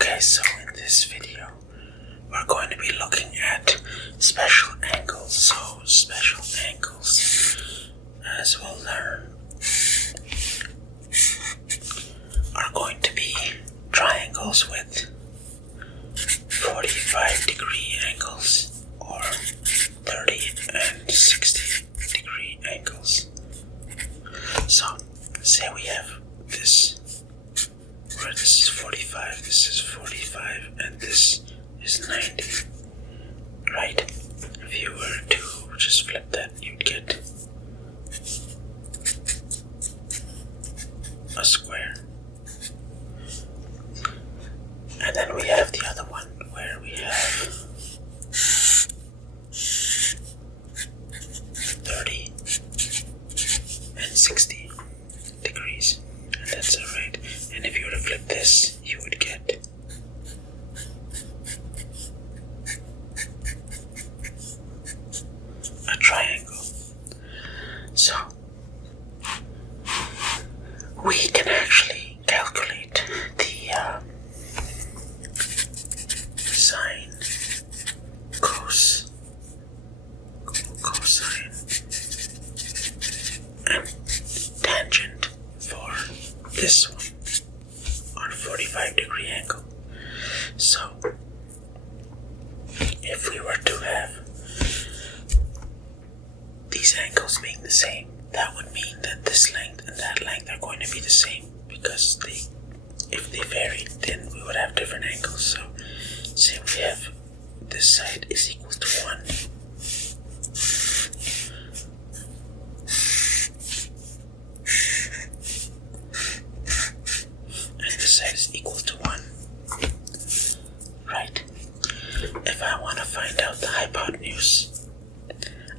Okay, so in this video, we're going to be looking at special angles. So special angles, as we'll learn, are going to be triangles with 45-degree angles or 30 and 60-degree angles. So, say we have this, where this is 45, this is 45, and this is 90, right? If you were to just flip that, you'd get a square. And then we have the other one where we have 30 and 60 degrees, and that's alright. And if you were to flip this, you would get a triangle. So we can actually calculate the sine, cosine, and tangent for this one on 45-degree angle. So if we were to have these angles being the same, that would mean that this length and that length are going to be the same, because if they varied, then we would have different angles. So say we have this side is equal to 1, and this side is equal to 1, right? If I want to find out the hypotenuse,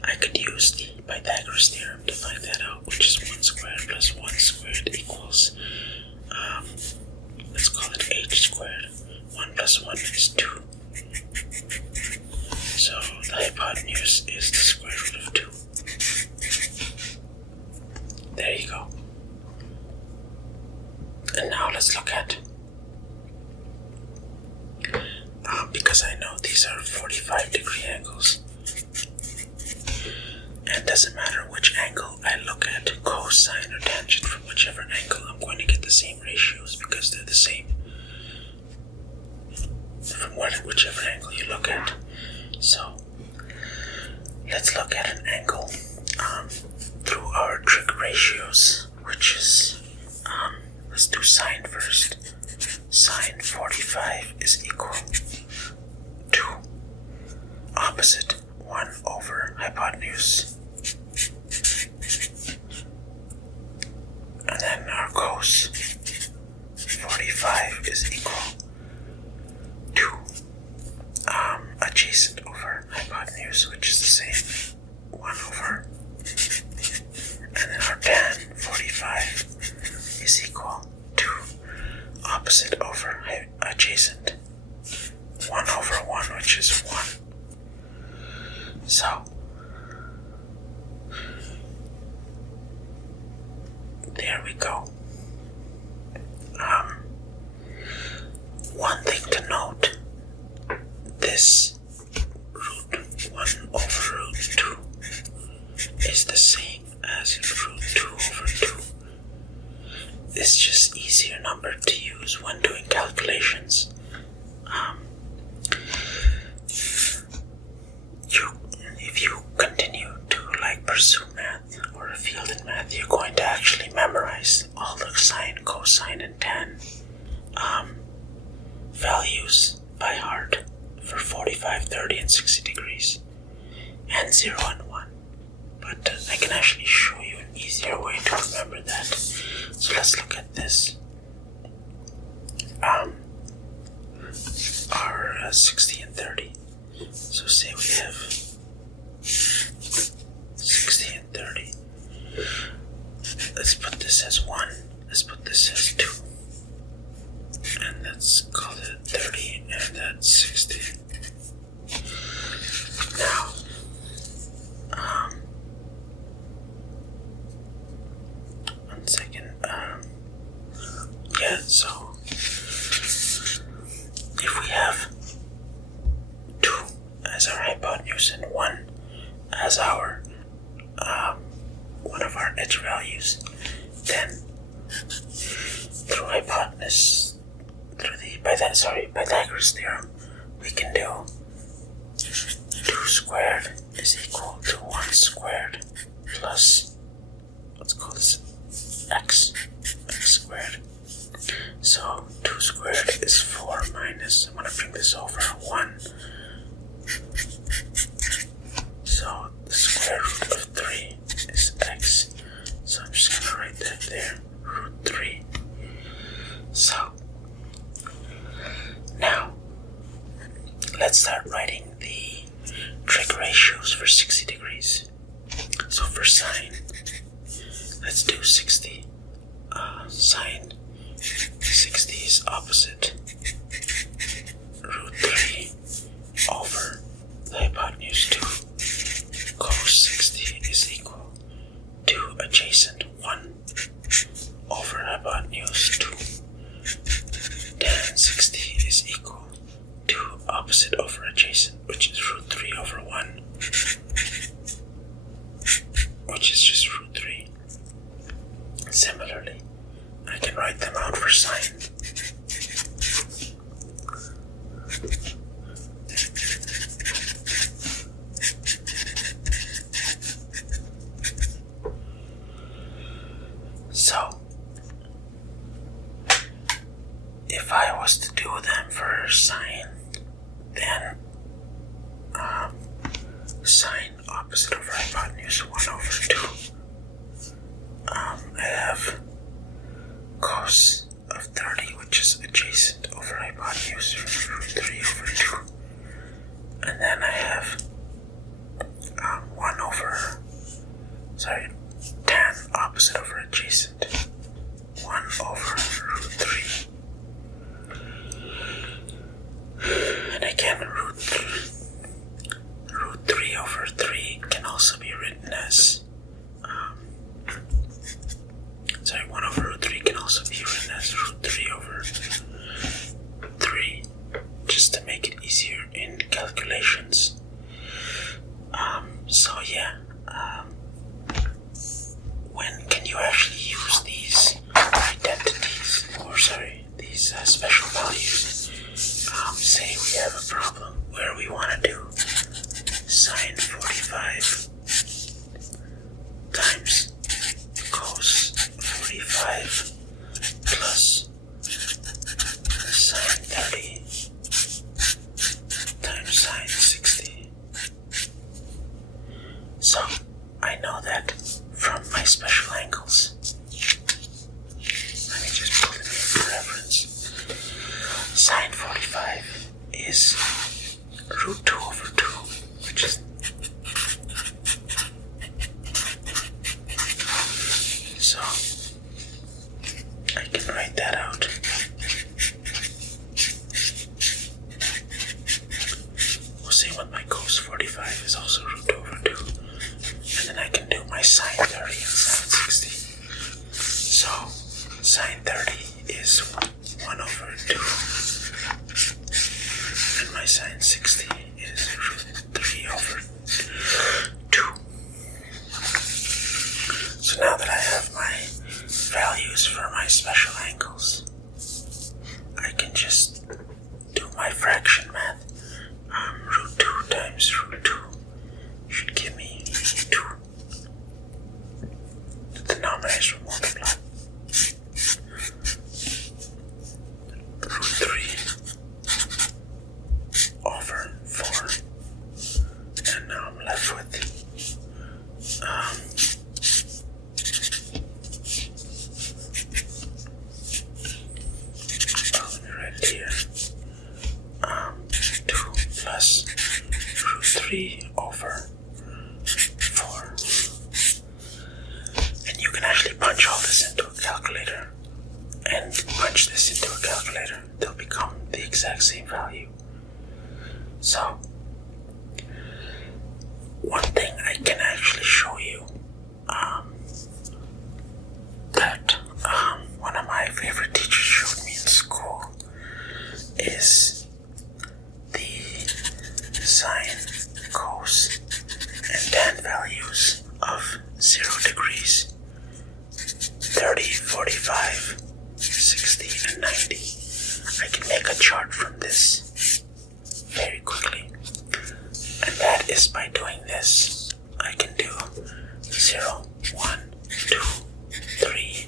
I could use the Pythagoras theorem to find that out, which is 1 squared plus 1 squared equals, let's call it h squared. 1 plus 1 is 2. So the hypotenuse is the square root of 2. There you go. And now let's look at, because I know these are 45-degree angles, and it doesn't matter which angle I look at, cosine or tangent, from whichever angle, I'm going to get the same ratios because they're the same from whichever angle you look at. So let's look at an angle through our trig ratios, which is, let's do sine first. Sine 45 is equal to opposite 1 over hypotenuse. And then our cos 45 is equal to adjacent over hypotenuse, which is the same, 1 over. And then our tan 45 is equal to opposite over adjacent, 1 over 1, which is 1. So there we go. One thing to note, this root 1 over root 2 is the same as root 2 over 2. It's just easier number to use when doing calculations. If you continue to pursue math or a field in math, you're going to actually memorize all the sine, cosine, and tan values by heart for 45, 30, and 60 degrees, and 0 and 1. But I can actually show you an easier way to remember that. So let's look at this. Our 60 and 30. So say we have 60 and 30. Let's put this as 1. Let's put this as 2. And let's call it 30, and that's 60. Now, one second. So hypotenuse and 1 as our one of our edge values. Then through Pythagoras theorem, we can do 2 squared is equal to 1 squared plus, let's call this x squared. So 2 squared is 4 minus, I'm going to bring this over 1. So the square root of 3 is x. So I'm just going to write that there, root 3. So now let's start writing the trig ratios for 60 degrees. So for sine, let's do 60. Sine 60 is opposite root 3 over the hypotenuse 2. Cos 60 is equal to adjacent 1 over hypotenuse 2. Tan 60 is equal to opposite over adjacent, which is root 3 over 1, which is just root 3. Similarly, I can write them out for sine. So, if I was to do them for sine, then sine opposite over hypotenuse 1 over 2. I have cos of 30, which is adjacent over hypotenuse root 3 over 2. And then I have 1 over, tan opposite over adjacent 1 over root 3. And again, root 3 over 3 can also be written as 1 over root 3 can also be written as root 3 over 3, just to make it easier in calculations. When can you actually use these identities, these special values? Say we have a problem where we want to do sine 45 times cos 45 plus sine 30 times sine 60. So I know that from my special angles. Let me just pull it in for reference. Sine 45 is root 2 over 2, which is so I can write that out. We'll see what my cos 45 is also root 2 over 2. And then I can do my sine 30 and sine 60. So sine 30 is 1 over 2. And my sine 60 is root 3 over 2. So now that I have my values for my special angles, I can just do my fraction math. Root 2 times root 2 should give me 2. The denominators will multiply. Root 3 over 4. And now I'm left with let me write it here. 2 plus root 3 over 4. And you can actually punch all this into a calculator. And punch this into a calculator. They'll become the exact same value. So, one thing I can actually show you that one of my favorite teachers showed me in school is the sine cos 45, 60, and 90. I can make a chart from this very quickly. And that is by doing this. I can do 0, 1, 2, 3,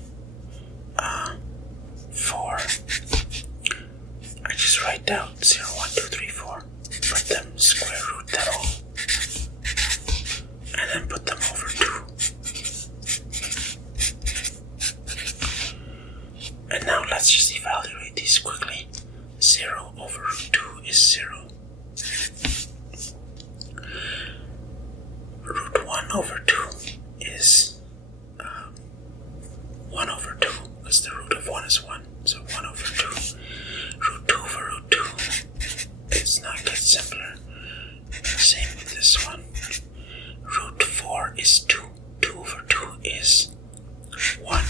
4. I just write down 0, 1, 2, 3, 4. Put them, square root them all. And then put them over 2. And now let's just evaluate these quickly. 0 over root 2 is 0. Root 1 over 2 is 1 over 2, because the root of 1 is 1, so 1 over 2. Root 2 over root 2, it's not gets simpler. Same with this one. Root 4 is 2, 2 over 2 is 1.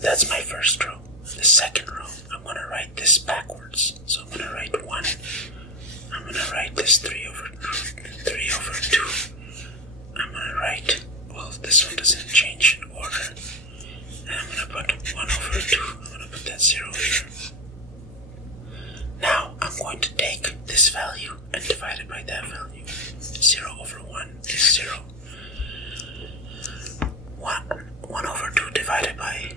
That's my first row. The second row, I'm going to write this backwards. So I'm going to write 1. I'm going to write this 3 over 2. I'm going to write, well, this one doesn't change in order. And I'm going to put 1 over 2. I'm going to put that 0 here. Now I'm going to take this value and divide it by that value. 0 over 1 is 0. 1 over 2 divided by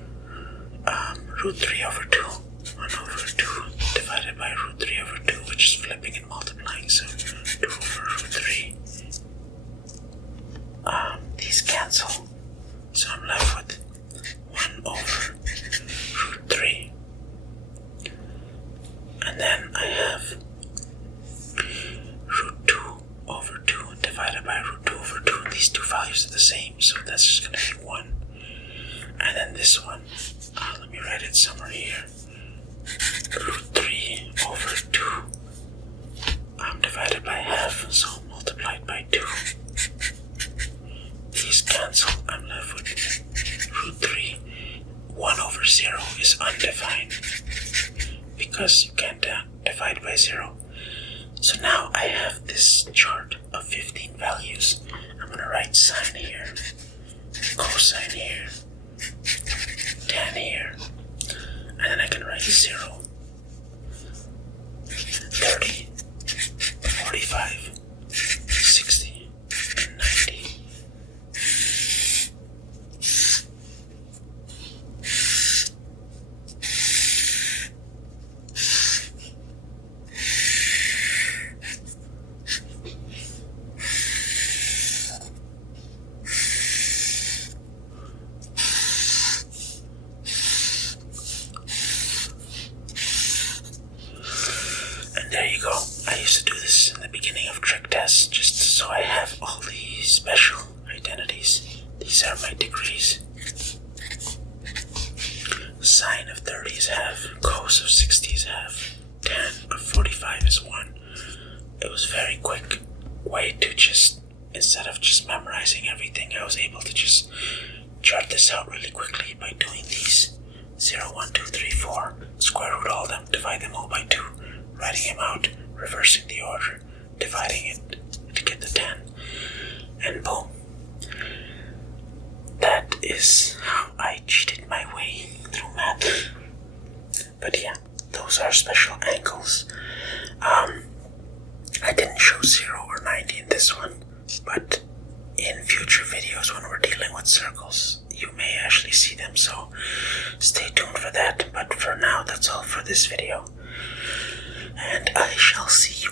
root 3 over 2. 1 over 2 divided by root 3 over 2, which is flipping and multiplying, so 2 over root 3. These cancel, so I'm left with 1 over root 3. And then I have root 2 over 2 divided by root 2 over 2. These two values are the same, so that's just going to be 1. And then this one, let me write it somewhere here. Root 3 over 2 divided by half, so multiplied by 2. These cancel, I'm left with root 3. 1 over 0 is undefined because you can't divide by 0. So now I have this chart of 15 values. I'm going to write sine here, cosine here, tan here, and then I can write 0, 30, 45, 60, and 90. There you go. I used to do this in the beginning of trick tests just so I have all these special identities. These are my degrees. Sine of 30 is half, cos of 60 is half, tan of 45 is 1. It was a very quick way to just, instead of just memorizing everything, I was able to just chart this out really quickly by doing these 0, 1, 2, 3, 4, square root all of them, divide them all by 2. Writing them out, reversing the order, dividing it to get the 10, and boom. That is how I cheated my way through math. But yeah, those are special angles. I didn't show 0 or 90 in this one, but in future videos when we're dealing with circles, you may actually see them, so stay tuned for that. But for now, that's all for this video. And I shall see